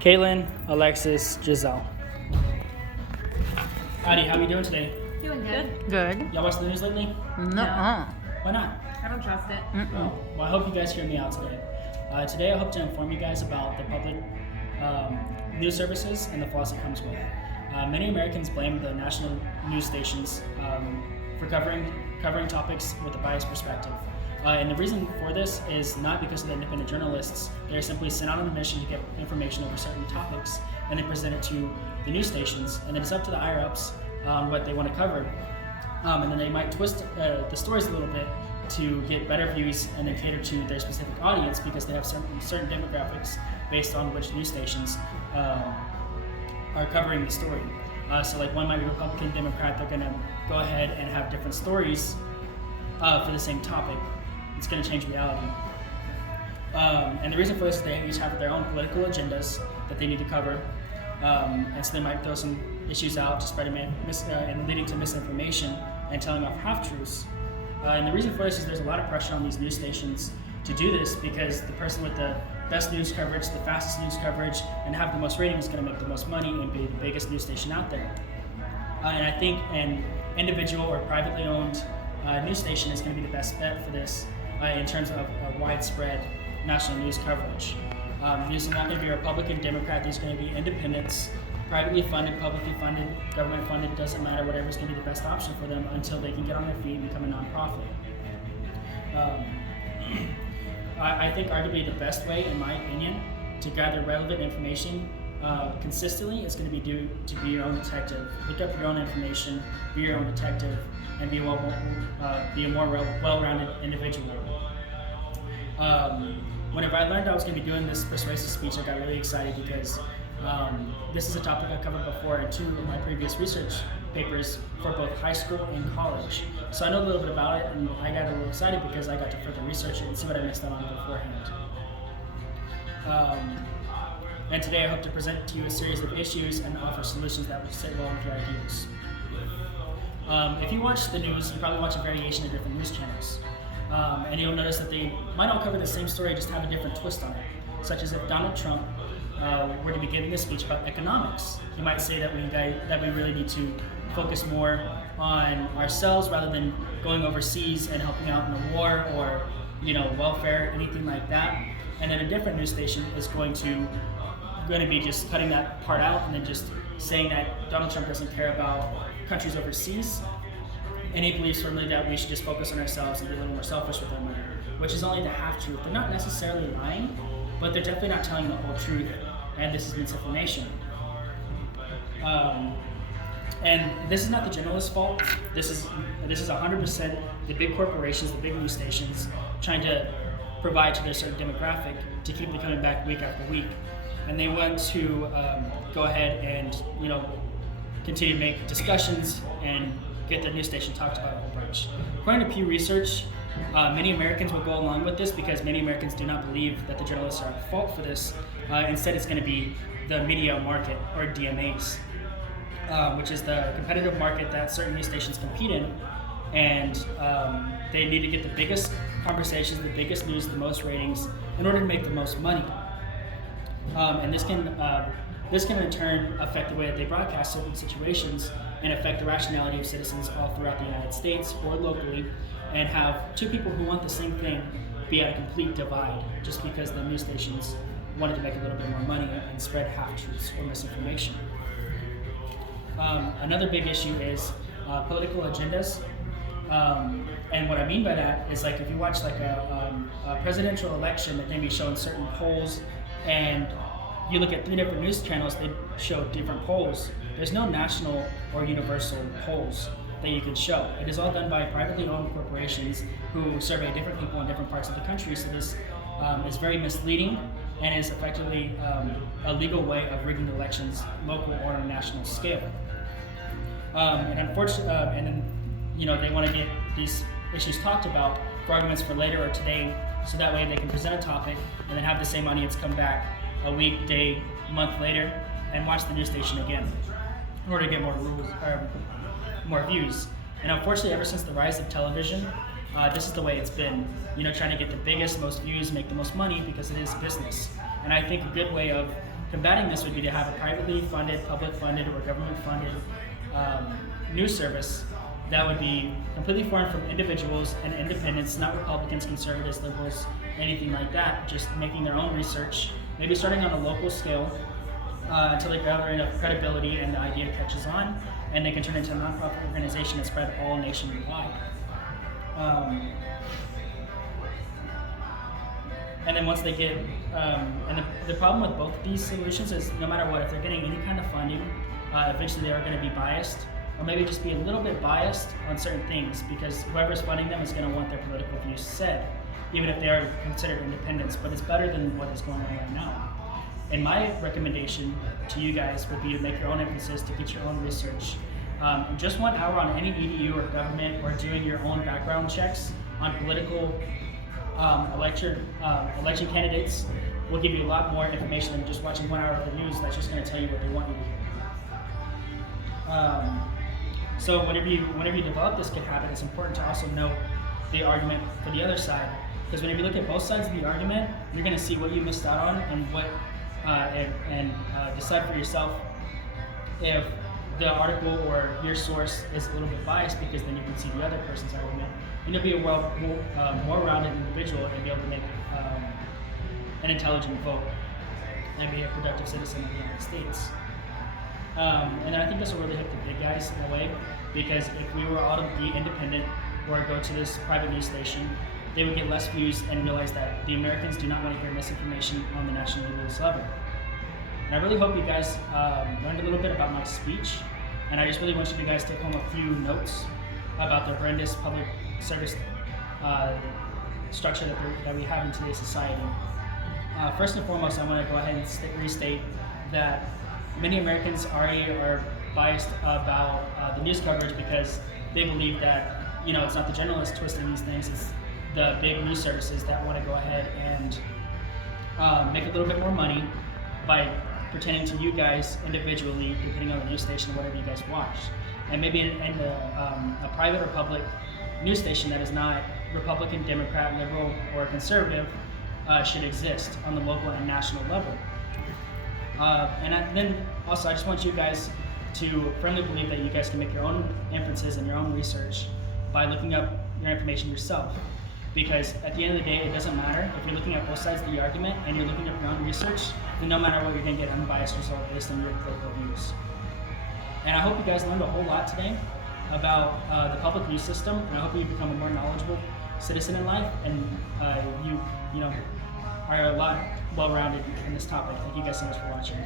Caitlin, Alexis, Giselle. Howdy, how are you doing today? Doing good. Good. Y'all watch the news lately? No. Why not? I don't trust it. Oh, well, I hope you guys hear me out today. Today, I hope to inform you guys about the public news services and the flaws it comes with. Many Americans blame the national news stations for covering topics with a biased perspective. And the reason for this is not because of the independent journalists. They're simply sent out on a mission to get information over certain topics and then present it to the news stations. And then it's up to the higher-ups on what they want to cover. And then they might twist the stories a little bit to get better views and then cater to their specific audience because they have certain demographics based on which news stations are covering the story. So like one might be Republican, Democrat, they're going to go ahead and have different stories for the same topic. It's going to change reality. And the reason for this is they each have their own political agendas that they need to cover. And so they might throw some issues out to spread and leading to misinformation and telling off half-truths. And the reason for this is there's a lot of pressure on these news stations to do this because the person with the best news coverage, the fastest news coverage, and have the most ratings is going to make the most money and be the biggest news station out there. And I think an individual or privately owned news station is going to be the best bet for this in terms of widespread national news coverage. These are not going to be Republican, Democrat, these are going to be independents, privately funded, publicly funded, government funded, doesn't matter, whatever is going to be the best option for them until they can get on their feet and become a nonprofit. I think arguably the best way, in my opinion, to gather relevant information consistently is going to be to be your own detective. Look up your own information, be your own detective, and be a more well-rounded individual. Whenever I learned I was going to be doing this persuasive speech, I got really excited because this is a topic I covered before in two of my previous research papers for both high school and college. So I know a little bit about it, and I got a little excited because I got to further research it and see what I missed out on beforehand. And today I hope to present to you a series of issues and offer solutions that will sit well with your ideas. If you watch the news, you probably watch a variation of different news channels. And you'll notice that they might all cover the same story, just have a different twist on it. Such as if Donald Trump were to be giving a speech about economics, he might say that we really need to focus more on ourselves rather than going overseas and helping out in a war or welfare, anything like that. And then a different news station is going to be just cutting that part out and then just saying that Donald Trump doesn't care about countries overseas, and he believes firmly that we should just focus on ourselves and be a little more selfish with our money, which is only the half-truth. They're not necessarily lying, but they're definitely not telling the whole truth, and this is misinformation. And this is not the journalist's fault. This is 100% the big corporations, the big news stations, trying to provide to their certain demographic to keep them coming back week after week. And they want to go ahead and continue to make discussions and get their news station talked about a whole bunch. According to Pew Research, many Americans will go along with this because many Americans do not believe that the journalists are at fault for this. Instead, it's going to be the media market, or DMAs, which is the competitive market that certain news stations compete in. And they need to get the biggest conversations, the biggest news, the most ratings in order to make the most money. And this can in turn affect the way that they broadcast certain situations and affect the rationality of citizens all throughout the United States or locally, and have two people who want the same thing be at a complete divide just because the news stations wanted to make a little bit more money and spread half-truths or misinformation. Another big issue is political agendas. And what I mean by that is, like, if you watch like a presidential election that may be showing certain polls, and you look at 3 different news channels, they show different polls. There's no national or universal polls that you can show. It is all done by privately owned corporations who survey different people in different parts of the country. So this is very misleading and is effectively a legal way of rigging elections, local or on a national scale. And unfortunately, they want to get these issues talked about for arguments for later or today, so that way they can present a topic and then have the same audience come back a week, day, month later and watch the news station again in order to get more views. And unfortunately, ever since the rise of television, this is the way it's been. Trying to get the biggest, most views, make the most money because it is business. And I think a good way of combating this would be to have a privately funded, public funded, or government funded news service that would be completely formed from individuals and independents, not Republicans, conservatives, liberals, anything like that, just making their own research, maybe starting on a local scale until they gather enough credibility and the idea catches on, and they can turn into a nonprofit organization and spread all nationwide. And then once they get, and the problem with both of these solutions is no matter what, if they're getting any kind of funding, eventually they are going to be biased, or maybe just be a little bit biased on certain things, because whoever's funding them is going to want their political views said, even if they are considered independents. But it's better than what is going on right now. And my recommendation to you guys would be to make your own emphasis, to get your own research. Just 1 hour on any EDU or government, or doing your own background checks on political election candidates will give you a lot more information than just watching 1 hour of the news that's just going to tell you what they want you to hear. So whenever you develop this good habit, it's important to also know the argument for the other side, because whenever you look at both sides of the argument, you're going to see what you missed out on and what decide for yourself if the article or your source is a little bit biased, because then you can see the other person's argument, and you'll be a more rounded individual and be able to make an intelligent vote and be a productive citizen of the United States. And I think this will really help the big guys in a way, because if we were all to be independent or go to this private news station, they would get less views and realize that the Americans do not want to hear misinformation on the national news level. And I really hope you guys learned a little bit about my speech, and I just really want you guys to take home a few notes about the horrendous public service structure that we have in today's society. First and foremost, I want to go ahead and restate that many Americans already are biased about the news coverage, because they believe that it's not the journalists twisting these things, it's the big news services that want to go ahead and make a little bit more money by pretending to you guys individually, depending on the news station, whatever you guys watch. And maybe in a private or public news station that is not Republican, Democrat, liberal, or conservative should exist on the local and national level. Then also, I just want you guys to firmly believe that you guys can make your own inferences and your own research by looking up your information yourself. Because at the end of the day, it doesn't matter if you're looking at both sides of the argument and you're looking up your own research, then no matter what, you're going to get an unbiased result based on your political views. And I hope you guys learned a whole lot today about the public news system, and I hope you become a more knowledgeable citizen in life, and you are a lot well-rounded in this topic. Thank you guys so much for watching.